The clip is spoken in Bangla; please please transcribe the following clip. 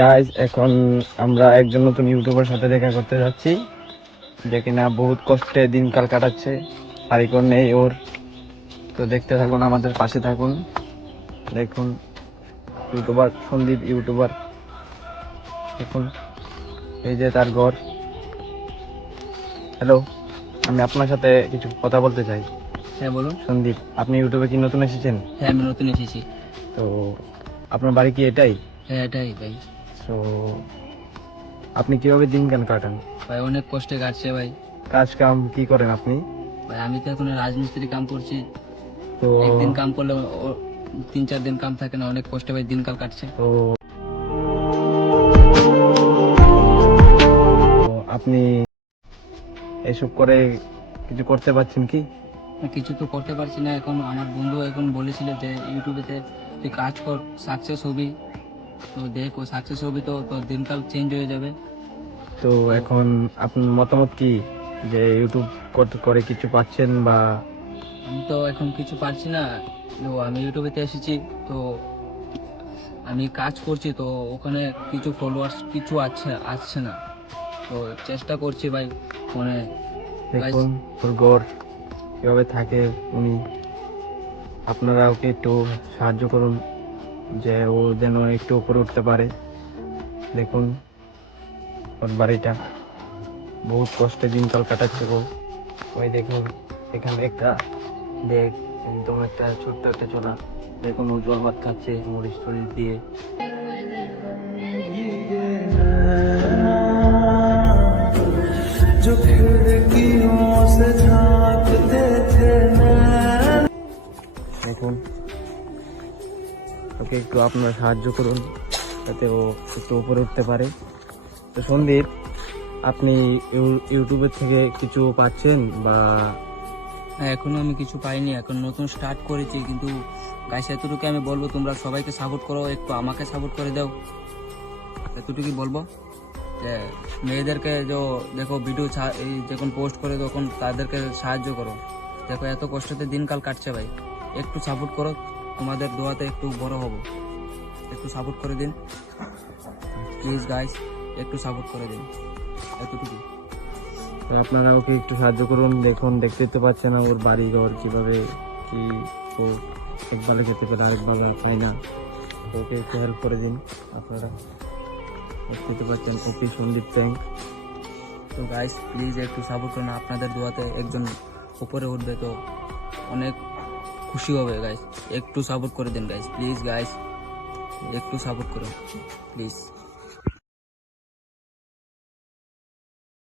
গাইজ এখন আমরা একজন নতুন ইউটিউবার সাথে দেখা করতে যাচ্ছি, যে কিনা বহুত কষ্টে দিনকাল কাটাচ্ছে, হারিকর নেই ওর। তো দেখতে থাকুন, আমাদের পাশে থাকুন। দেখুন ইউটিউবার সন্দীপ, ইউটিউবার দেখুন, এই যে তার ঘর। হ্যালো, আমি আপনার সাথে কিছু কথা বলতে চাই। হ্যাঁ বলুন। সন্দীপ, আপনি ইউটিউবে কি নতুন এসেছেন? হ্যাঁ আমি নতুন এসেছি। তো আপনার বাড়ি কি এটাই? হ্যাঁ এটাই ভাই। তো আপনি কিভাবে দিনকাল কাটান? ভাই অনেক কষ্টে কাটছে ভাই। কাজ কাম কি করেন আপনি? ভাই আমি তো এখন রাজমিস্ত্রি কাম করছি। তো একদিন কাম করলে 3-4 দিন কাম থাকে না, অনেক কষ্টে ভাই দিনকাল কাটছে। তো আপনি এসব করে কিছু করতে পারছেন কি? কিছু তো করতে পারছি না। এখন আমার বন্ধু এখন বলেছিল যে ইউটিউবেতে তুই কাজ কর, সাকসেস হবি। তো দেখ ও সাকসেস হবি তো তোর দিনকাল চেঞ্জ হয়ে যাবে। তো এখন আপনার মতামত কি, যে ইউটিউব করতে করে কিছু পাচ্ছেন বা? আমি তো এখন কিছু পারছি না। তো আমি ইউটিউবেতে এসেছি, তো আমি কাজ করছি, তো ওখানে কিছু ফলোয়ার্স কিছু আসছে না। তো চেষ্টা করছি ভাই ফোনে। গাইস দেখুন ওর ঘর কিভাবে থাকে উনি, আপনারা ওকে একটু সাহায্য করুন, যে ও যেন একটু উপরে উঠতে পারে। দেখুন ওর বাড়িটা, বহুত কষ্টে দিনকাল কাটাচ্ছে ও। ওই দেখুন এখানে একটা দেখ, একদম একটা ছোট্ট একটা ছোলা, দেখুন ও জল ভাত খাচ্ছে মরিচ টরিচ দিয়ে। जो खिड़कियों से झांकते थे দেখুন ওকে একটু আপনারা সাহায্য করুন, যাতে ও একটু উপরে উঠতে পারে। তো সন্দীপ, আপনি ইউটিউবের থেকে কিছু পাচ্ছেন বা? এখনো আমি কিছু পাইনি, এখন নতুন স্টার্ট করেছি। কিন্তু গাইস এতটুকু আমি বলবো, তোমরা সবাইকে সাপোর্ট করো, একটু আমাকে সাপোর্ট করে দাও। এতটুকুই বলবো যে মেয়েদেরকে দেখো ভিডিও যখন পোস্ট করে তখন তাদেরকে সাহায্য করো। দেখো এত কষ্টতে দিনকাল কাটছে ভাই, একটু সাপোর্ট করো। তোমাদের দোয়াতে একটু বড় হব, একটু সাপোর্ট করে দিন প্লিজ গাইস, একটু সাপোর্ট করে দিন, এতটুকু। তো আপনারা ওকে একটু সাহায্য করুন। দেখুন দেখতে তো পাচ্ছেন না ওর বাড়ি ঘর কিভাবে কি, ও একবেলা খেতে পেলে আরেকবেলা পায় না। তো ওকে একটু হেল্প করে দিন আপনারা। দেখতে পাচ্ছেন ওপি সন্দীপ ট্যাঙ্ক। তো গাইস প্লিজ একটু সাপোর্ট করুন, আপনাদের দোয়াতে একজন উপরে উঠবে তো অনেক খুশি হবে গাইস। একটু সাপোর্ট করে দিন গাইস, প্লিজ গাইস, একটু সাপোর্ট করুন প্লিজ।